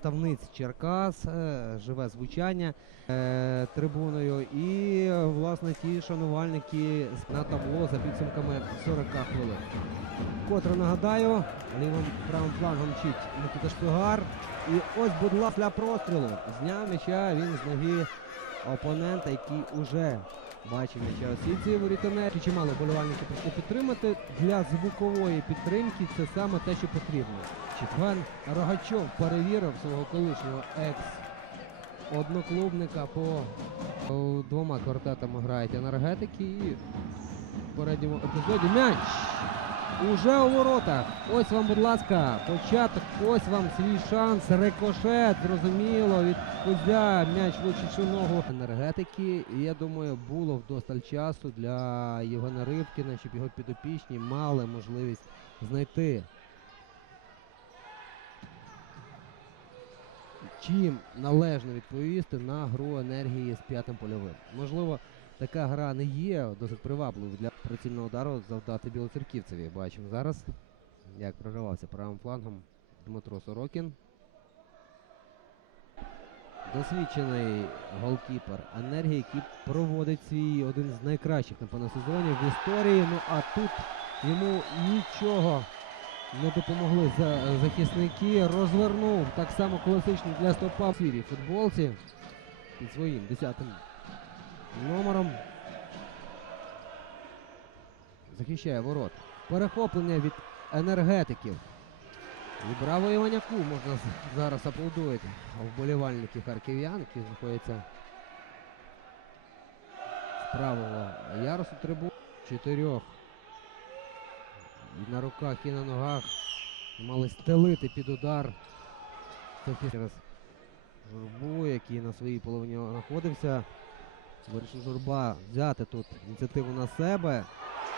представниць Черкас, е, живе звучання е, трибуною. І власне ті шанувальники на табло за підсумками 40 хвилин. Котре нагадаю, лівим правим флангом мчить Микита Шпигар. І ось, будь ласка, для прострілу. Зняв м'яча він з ноги опонента, який уже бачив м'яча ці сітці ворітинер. Чимало болівальників прийшли підтримати. Для звукової підтримки це саме те, що потрібно. Четвен Рогачов перевірив свого колишнього екс-одноклубника по двома квартетами грають енергетики і в передньому епізоді м'яч. Уже у воротах. Ось вам, будь ласка, початок, ось вам свій шанс. Рикошет, зрозуміло, від Кузя м'яч влучивши в ногу енергетики. І я думаю, було вдосталь часу для Євгена Рибкіна, щоб його підопічні мали можливість знайти. Чим належно відповісти на гру енергії з п'ятим польовим. Можливо, така гра не є досить привабливою для прицільного удару завдати білоцерківцеві. Бачимо зараз, як проривався правим флангом Дмитро Сорокін. Досвідчений голкіпер енергії, який проводить свій один з найкращих, напевно, сезонів в історії. Ну а тут йому нічого не допомогли за- захисники. Розвернув так само класичний для стопа в футболці під своїм 10-м номером. Захищає ворот. Перехоплення від енергетиків. І браво Іваняку можна зараз аплодують вболівальників харків'ян, які знаходяться з правого ярусу трибун. Чотирьох. І на руках, і на ногах. Мали стелити під удар. Це журбу, який на своїй половині знаходився. Вирішив журба взяти тут ініціативу на себе.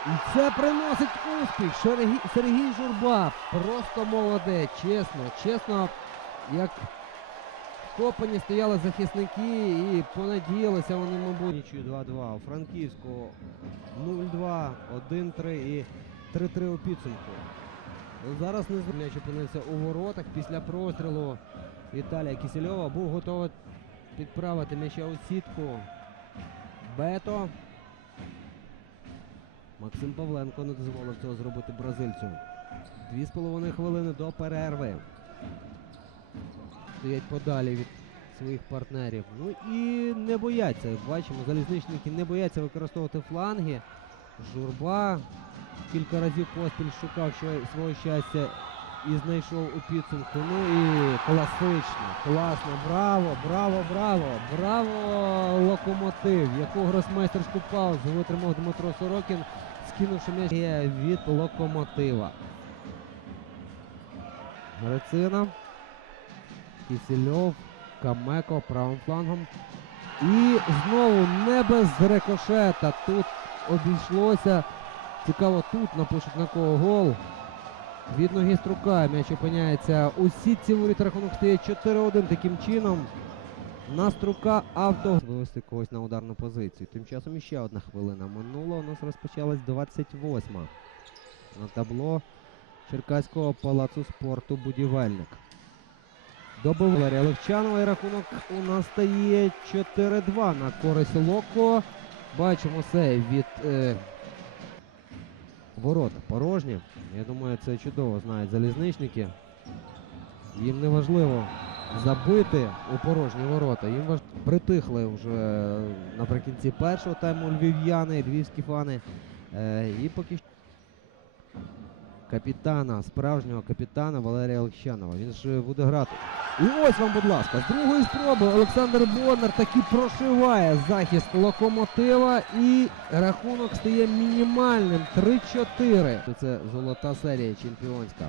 І це приносить успіх. Сергій, Сергій Журба просто молодець, чесно, чесно, як вкопані стояли захисники і понадіялися вони, мабуть, нічию 2-2. У Франківську 0-2, 1-3 і 3-3 у підсумку. Зараз не м'яч опинився у воротах після прострілу Віталія Кисельова. Був готовий підправити м'яча у сітку. Бето. Максим Павленко не дозволив цього зробити бразильцю. Дві з половиною хвилини до перерви. Стоять подалі від своїх партнерів. Ну і не бояться. Бачимо, залізничники не бояться використовувати фланги. Журба кілька разів поспіль шукав свого щастя і знайшов у підсумку. Ну і класично, класно, браво, браво, браво, браво, локомотив, яку гросмейстерську паузу витримав Дмитро Сорокін, скинувши м'яч від локомотива. Грицина, Кісельов, Камеко правим флангом. І знову не без рикошета. Тут обійшлося. Цікаво, тут напишуть на кого гол. Від ноги струка м'яч опиняється у сітці воріт рахунок стає 4-1 таким чином. На струка авто вивести когось на ударну позицію. Тим часом іще одна хвилина минула. У нас розпочалась 28-ма. На табло Черкаського палацу спорту будівельник. Добив Валерія Левчанова і рахунок у нас стає 4-2 на користь Локо. Бачимо сейв від е, ворота порожні. Я думаю, це чудово знають залізничники. Їм не важливо забити у порожні ворота. Їм важ... притихли вже наприкінці першого тайму львів'яни, львівські фани. Е, і поки що капітана, справжнього капітана Валерія Олексянова. Він ж буде грати. І ось вам, будь ласка, з другої спроби Олександр Бондар таки прошиває захист локомотива і рахунок стає мінімальним 3-4. Це золота серія чемпіонська.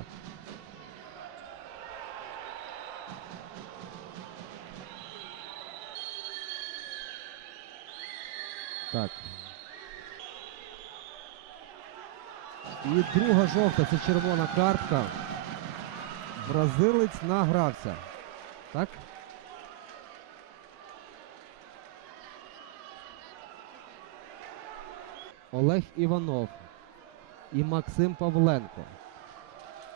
І друга жовта це червона картка. Бразилець награвся. Так? Олег Іванов і Максим Павленко.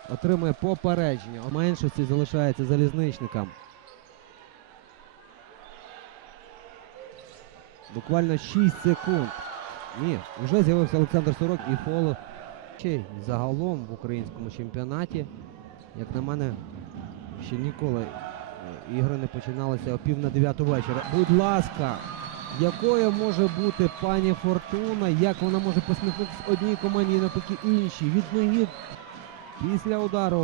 Отримує попередження. У меншості залишається залізничникам. Буквально 6 секунд. Ні, вже з'явився Олександр Сорок і фол. Загалом в українському чемпіонаті, як на мене, ще ніколи е, ігри не починалися о пів на дев'яту вечора. Будь ласка, якою може бути пані Фортуна, як вона може посміхнутися одній команді і навпаки іншій. Від ноги після удару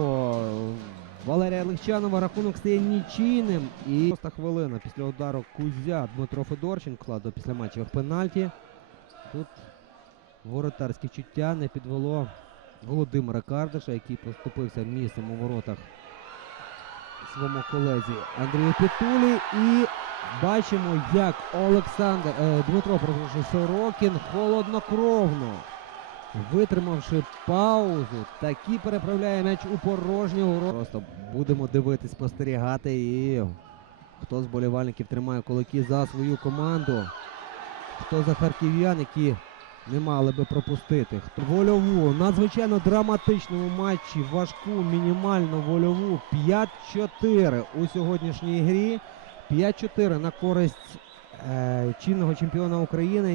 Валерія Легчанова рахунок стає нічийним. І шоста хвилина після удару Кузя Дмитро Федорченко вкладав після матчевих пенальті. Тут воротарське чуття не підвело Володимира Кардиша, який поступився місцем у воротах своєму колезі Андрію Петулі. І бачимо, як Олександр е, Дмитро Сорокін холоднокровно, витримавши паузу, таки переправляє м'яч у порожні ворота. Просто будемо дивитись, спостерігати і хто з болівальників тримає кулаки за свою команду. Хто за харків'ян, які не мали би пропустити. Хто вольову, надзвичайно драматичному матчі, важку, мінімальну вольову 5-4 у сьогоднішній грі. 5-4 на користь е, чинного чемпіона України.